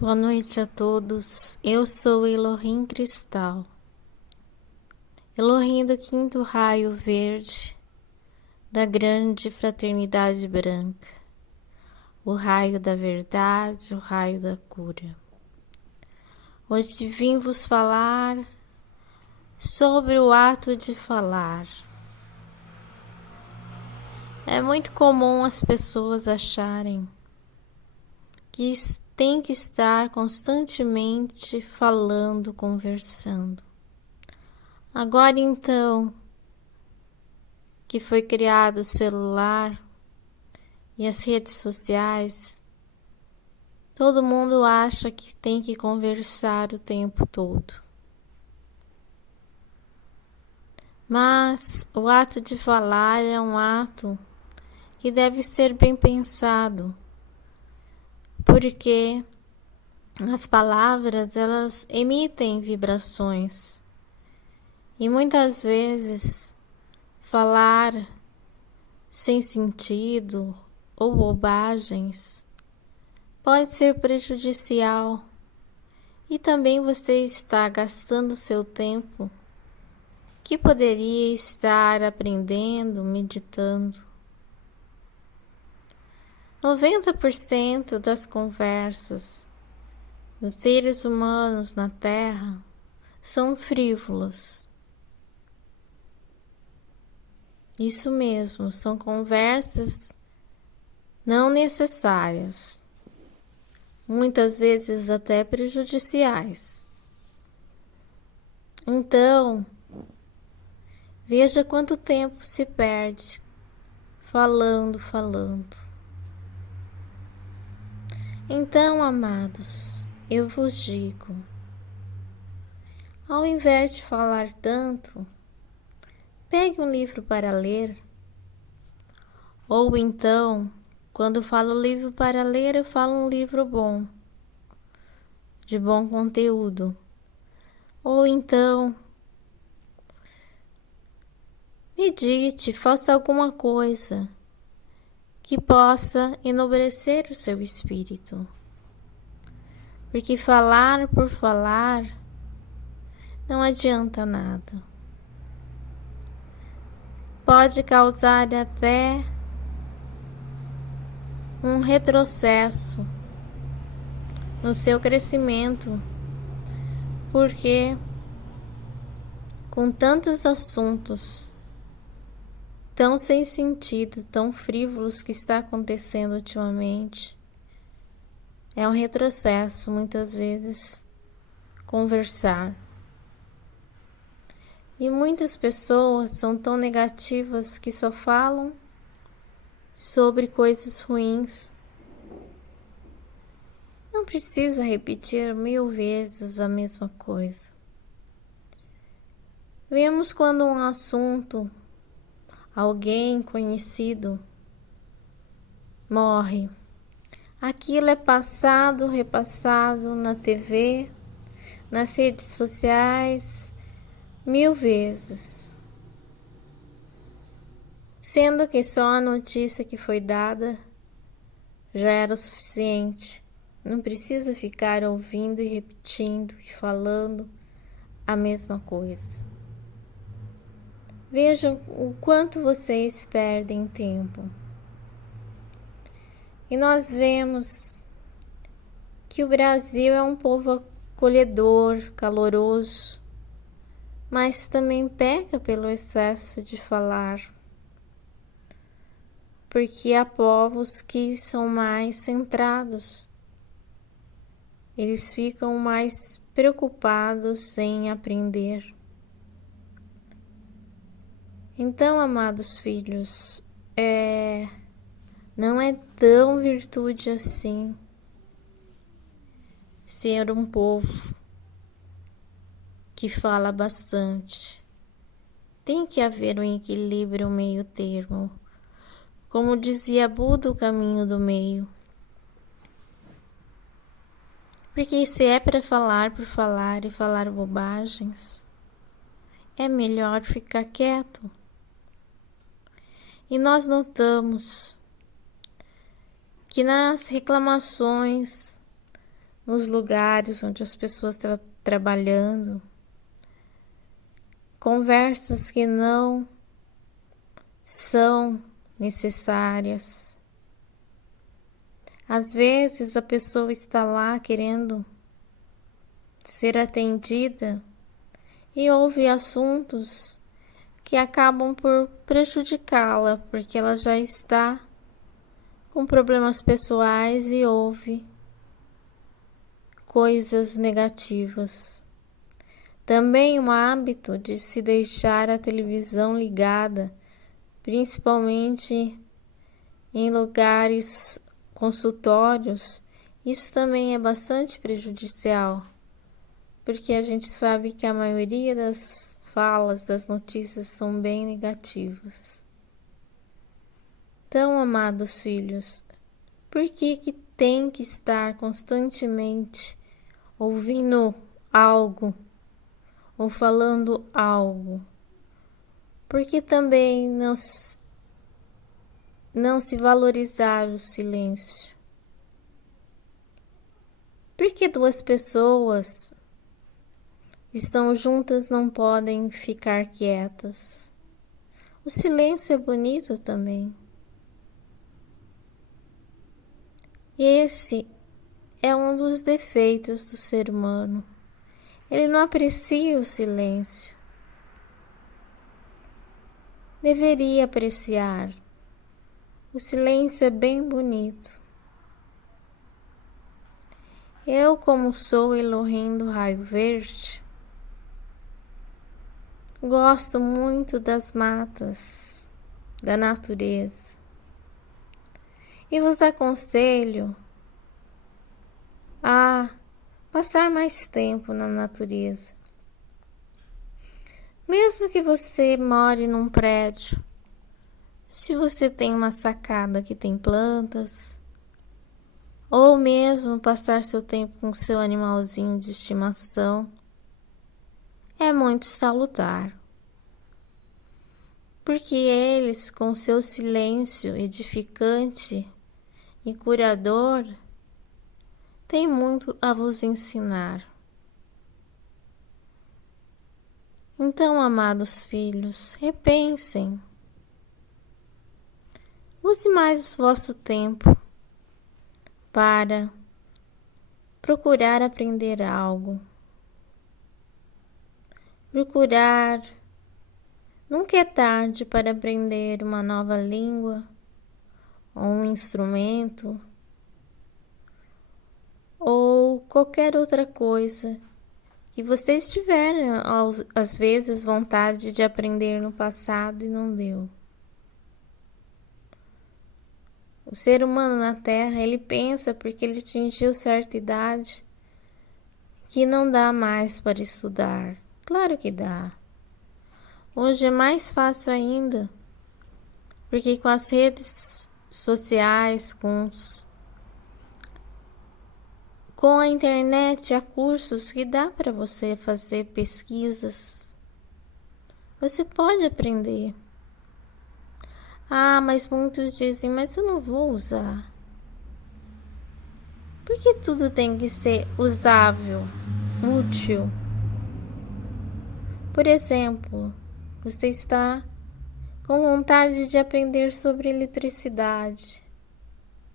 Boa noite a todos, eu sou Elohim Cristal, Elohim do quinto raio verde da grande fraternidade branca, o raio da verdade, o raio da cura. Hoje vim vos falar sobre o ato de falar. É muito comum as pessoas acharem que tem que estar constantemente falando, conversando. Agora então, que foi criado o celular e as redes sociais, todo mundo acha que tem que conversar o tempo todo. Mas o ato de falar é um ato que deve ser bem pensado, porque as palavras, elas emitem vibrações. E muitas vezes falar sem sentido ou bobagens pode ser prejudicial, e também você está gastando seu tempo que poderia estar aprendendo, meditando. 90% das conversas dos seres humanos na Terra são frívolas. Isso mesmo, são conversas não necessárias, muitas vezes até prejudiciais. Então, veja quanto tempo se perde falando. Então, amados, eu vos digo, ao invés de falar tanto, pegue um livro para ler. Ou então, quando falo livro para ler, eu falo um livro bom, de bom conteúdo. Ou então, medite, faça alguma coisa que possa enobrecer o seu espírito. Porque falar por falar não adianta nada. Pode causar até um retrocesso no seu crescimento, porque com tantos assuntos tão sem sentido, tão frívolos que está acontecendo ultimamente, é um retrocesso muitas vezes conversar. E muitas pessoas são tão negativas que só falam sobre coisas ruins. Não precisa repetir 1000 vezes a mesma coisa. Vemos quando um assunto, alguém conhecido, morre. Aquilo é passado, repassado na TV, nas redes sociais, 1000 vezes. Sendo que só a notícia que foi dada já era o suficiente. Não precisa ficar ouvindo e repetindo e falando a mesma coisa. Vejam o quanto vocês perdem tempo. E nós vemos que o Brasil é um povo acolhedor, caloroso, mas também peca pelo excesso de falar. Porque há povos que são mais centrados. Eles ficam mais preocupados em aprender. Então, amados filhos, não é tão virtude assim ser um povo que fala bastante. Tem que haver um equilíbrio, um meio termo. Como dizia Buda, o caminho do meio. Porque se é para falar por falar e falar bobagens, é melhor ficar quieto. E nós notamos que nas reclamações, nos lugares onde as pessoas estão trabalhando, conversas que não são necessárias. Às vezes a pessoa está lá querendo ser atendida e ouve assuntos que acabam por prejudicá-la, porque ela já está com problemas pessoais e ouve coisas negativas. Também o hábito de se deixar a televisão ligada, principalmente em lugares, consultórios, isso também é bastante prejudicial, porque a gente sabe que a maioria das falas, das notícias são bem negativas. Então, amados filhos, por que tem que estar constantemente ouvindo algo ou falando algo? Porque também não se valorizar o silêncio? Porque duas pessoas estão juntas, não podem ficar quietas? O silêncio é bonito também. Esse é um dos defeitos do ser humano. Ele não aprecia o silêncio. Deveria apreciar. O silêncio é bem bonito. Eu, como sou Elohim do Raio Verde, gosto muito das matas, da natureza. E vos aconselho a passar mais tempo na natureza. Mesmo que você more num prédio, se você tem uma sacada que tem plantas, ou mesmo passar seu tempo com seu animalzinho de estimação, é muito salutar. Porque eles, com seu silêncio edificante e curador, têm muito a vos ensinar. Então, amados filhos, repensem. Use mais o vosso tempo para procurar aprender algo. Nunca é tarde para aprender uma nova língua, ou um instrumento, ou qualquer outra coisa que vocês tiveram, às vezes, vontade de aprender no passado e não deu. O ser humano na Terra, ele pensa porque ele atingiu certa idade que não dá mais para estudar. Claro que dá. Hoje é mais fácil ainda, porque com as redes sociais, com a internet, há cursos que dá para você fazer pesquisas. Você pode aprender. Ah, mas muitos dizem, mas eu não vou usar. Porque tudo tem que ser usável, útil. Por exemplo, você está com vontade de aprender sobre eletricidade.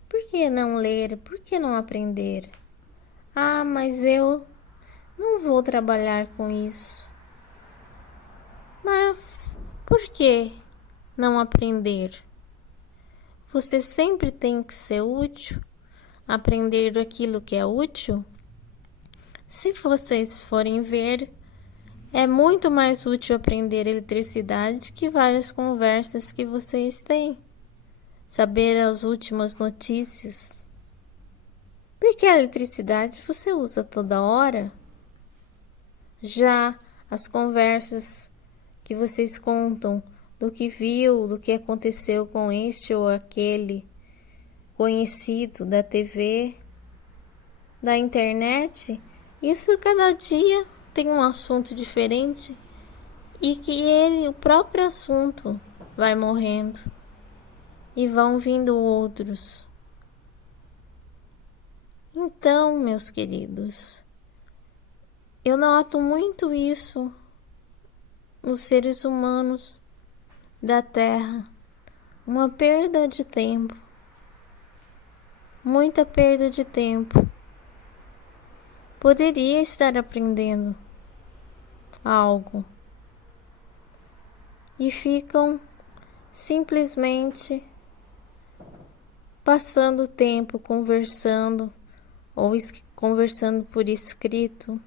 Por que não ler? Por que não aprender? Ah, mas eu não vou trabalhar com isso. Mas por que não aprender? Você sempre tem que ser útil, aprender aquilo que é útil. Se vocês forem ver, é muito mais útil aprender eletricidade que várias conversas que vocês têm. Saber as últimas notícias. Porque a eletricidade você usa toda hora. Já as conversas que vocês contam do que viu, do que aconteceu com este ou aquele conhecido da TV, da internet, isso cada dia tem um assunto diferente e que o próprio assunto vai morrendo e vão vindo outros. Então, meus queridos, eu noto muito isso nos seres humanos da Terra, uma perda de tempo, muita perda de tempo. Poderia estar aprendendo algo e ficam simplesmente passando tempo conversando ou conversando por escrito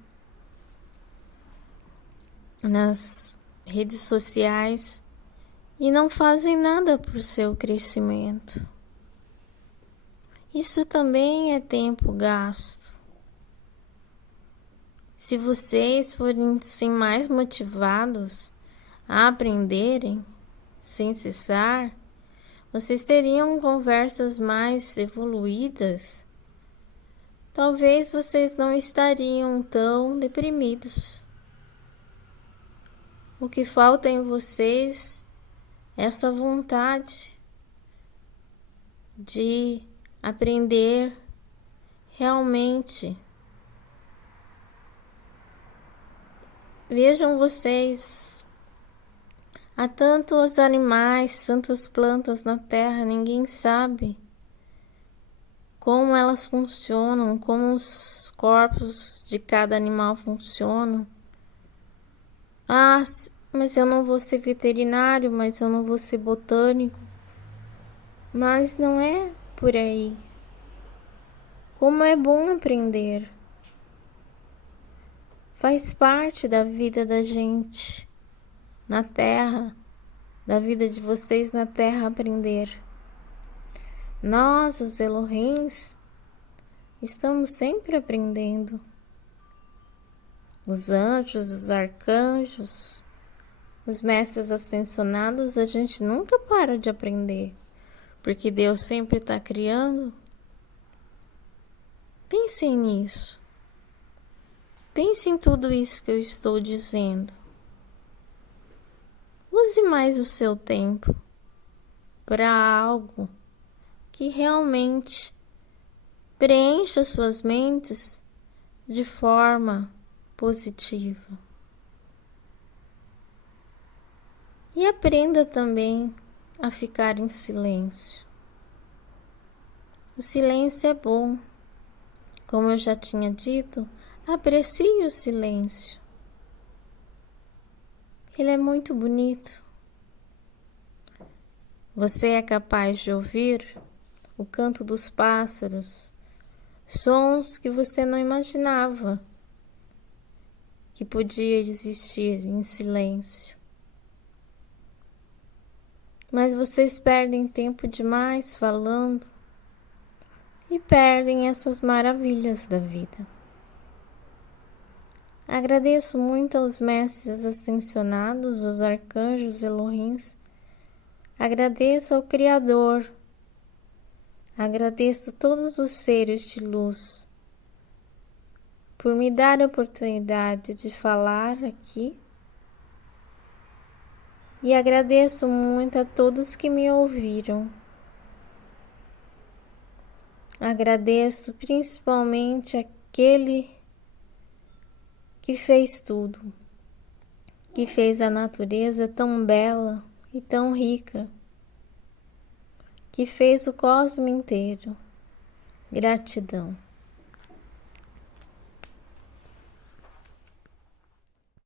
nas redes sociais e não fazem nada por seu crescimento. Isso também é tempo gasto. Se vocês forem sim mais motivados a aprenderem sem cessar, vocês teriam conversas mais evoluídas. Talvez vocês não estariam tão deprimidos. O que falta em vocês é essa vontade de aprender realmente. Vejam vocês, há tantos animais, tantas plantas na Terra, ninguém sabe como elas funcionam, como os corpos de cada animal funcionam. Ah, mas eu não vou ser veterinário, mas eu não vou ser botânico. Mas não é por aí. Como é bom aprender. Faz parte da vida da gente na Terra, da vida de vocês na Terra aprender. Nós, os Elohims, estamos sempre aprendendo. Os anjos, os arcanjos, os mestres ascensionados, a gente nunca para de aprender, porque Deus sempre está criando. Pensem nisso. Pense em tudo isso que eu estou dizendo. Use mais o seu tempo para algo que realmente preencha suas mentes de forma positiva. E aprenda também a ficar em silêncio. O silêncio é bom. Como eu já tinha dito, aprecie o silêncio. Ele é muito bonito. Você é capaz de ouvir o canto dos pássaros, sons que você não imaginava que podia existir em silêncio. Mas vocês perdem tempo demais falando e perdem essas maravilhas da vida. Agradeço muito aos mestres ascensionados, os arcanjos Elohims. Agradeço ao Criador. Agradeço a todos os seres de luz por me dar a oportunidade de falar aqui. E agradeço muito a todos que me ouviram. Agradeço principalmente aquele que fez tudo, que fez a natureza tão bela e tão rica, que fez o cosmos inteiro. Gratidão.